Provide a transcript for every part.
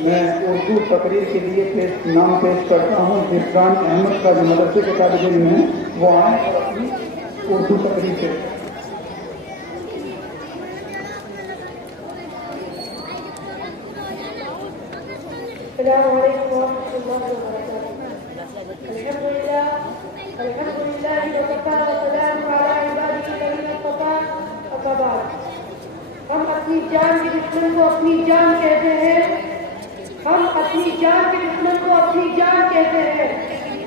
मैं उर्दू तकरीर के लिए नाम पेश करता हूँ। जिब्रान अहमद का जो मदरसे के तालिब इल्म है वो आए और अपनी उर्दू तकरीर पेश करें। हम अपनी जान के दुश्मन को अपनी जान कहते हैं। हम अपनी जान के दुश्मन को अपनी जान कहते हैं।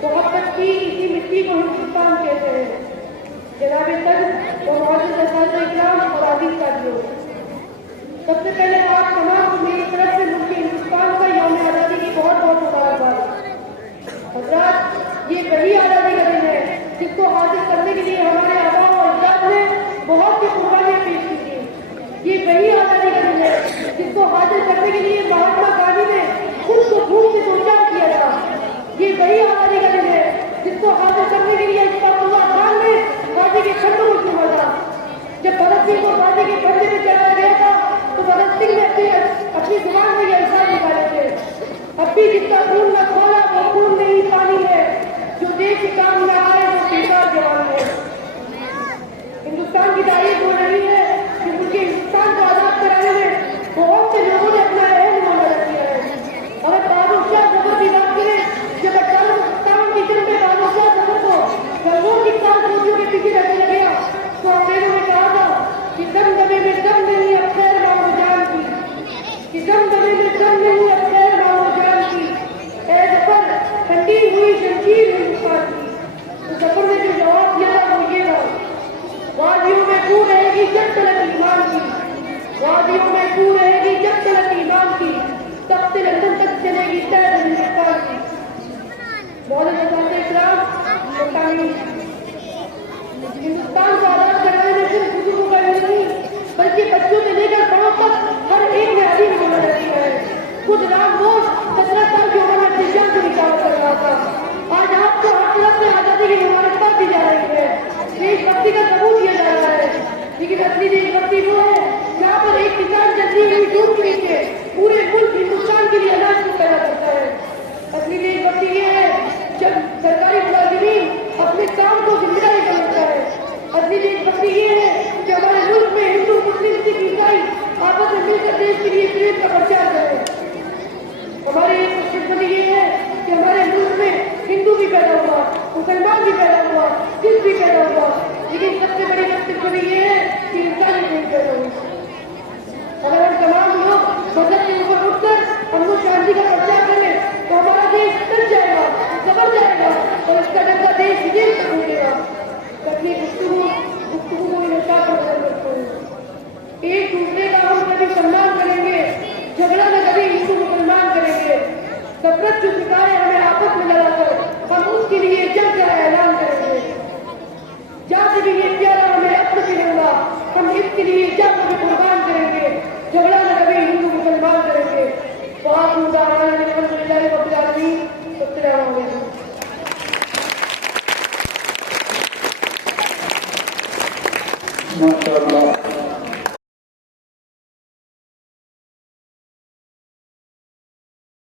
मोहब्बत की इसी मिट्टी को हिंदुस्तान कहते हैं। जनाबे तक और और आदिल का दियो। सबसे पहले आप तमाम को मेरी तरफ से मुल्क हिंदुस्तान का यौम आज़ादी की बहुत बहुत मुबारकबाद। हज़रात, ये वही आज़ादी का दिन है जिसको हासिल करने के लिए हमारे आबा और अजदाद ने बहुत सी कुर्बानियां पेश की थी। ये वही आज़ादी का दिन है जिसको हासिल करने के लिए महात्मा गांधी ने खुद को भूख से दो चार किया था। ये वही आज़ादी का दिन है जिसको हासिल करने के लिए इस्लामुल्लाह खान ने गांधी के खंडों को चुना था। जब भगत सिंह को गांधी के खंडे में चढ़ाया गया था तो भगत सिंह ने अपनी जुबान में ये अल्फाज निकाले थे, अब भी जिसका खून न खोला वो खून नहीं पानी है, जो देश के काम न आए वो बेकार जवान है। हिंदुस्तान की तारीफ हो रही है कि उनके हिंदुस्तान को आजाद कराने में बहुत से लोगों ने अपना अहम योगदान दिया है। और बादशाह जबर की बात करें, जब 1857 की जंग में बादशाह जबर को गलगों की 4 फौजियों के पीछे रखने गया तो अंग्रेजों ने कहा था कि दमदमे में दम नहीं अब खैर मांगो जान की, कि दमदमे में दम नहीं अब खैर मांगो जान की, ऐ जफर ठंडी हुई जंजीर हिंदुस्तान की। तो जफर ने जो जवाब दिया था वो ये था, वादियों में तू रहेगी जब तलक ईमान की, वादियों में तू रहेगी जब तलक ईमान की, तब से लंदन तक चलेगी सैर हिंदुस्तान की। हिंदुस्तान को आजाद कराने में सिर्फ बुजुर्गों का नहीं बल्कि बच्चों से लेकर बड़ों तक हर एक ने अधीन होना दिया है। खुद राम बोस 17 साल की उम्र में दिशा से निकाल कर रहा था। आज आपको हर तरफ से आजादी की मुबारकबाद दी जा रही है, देशभक्ति का सबूत दिया जा रहा है। लेकिन असली देशभक्ति वो है जहाँ पर एक किसान जल्दी हुई दूध के नीचे पूरे मुल्क हिंदुस्तान के लिए अनाज को पैदा करता है। असली देशभक्ति ये है जब सरकारी मुलाजिमीन अपने काम को जिम्मेदारी समझता है। असली देशभक्ति ये है कि हमारे मुल्क में हिंदू मुस्लिम सिख ईसाई आपस में मिलकर देश के लिए प्रेम का प्रचार करें। हमारी एक दुश्मनी ये है कि हमारे मुल्क में हिंदू भी पैदा हुआ, मुसलमान भी पैदा हुआ, सिख भी पैदा हुआ, लेकिन सबसे बड़ी दुश्मनी ये है कि इंसानी नहीं पैदा हुई। अगर हम तमाम लोग मजहब के ऊपर उठकर अमन शांति का प्रचार करें तो हमारा देश टल जाएगा, सबर जाएगा और इसका डंका देश विजय तक मिलेगा। अपनी गुफ्तगू को नशा पर करते हैं। एक दूसरे का हम कभी सम्मान करेंगे, झगड़ा न कभी हिंदू मुसलमान करेंगे। नफरत जो सिखाए हमें आपस में लड़ाकर हम उसके लिए जंग का ऐलान करेंगे। जाति भी ये प्यारा हमें अपने से होगा, हम इसके लिए जब कभी कुर्बान करेंगे। झगड़ा न कभी हिंदू मुसलमान करेंगे। बहुत माशाअल्लाह।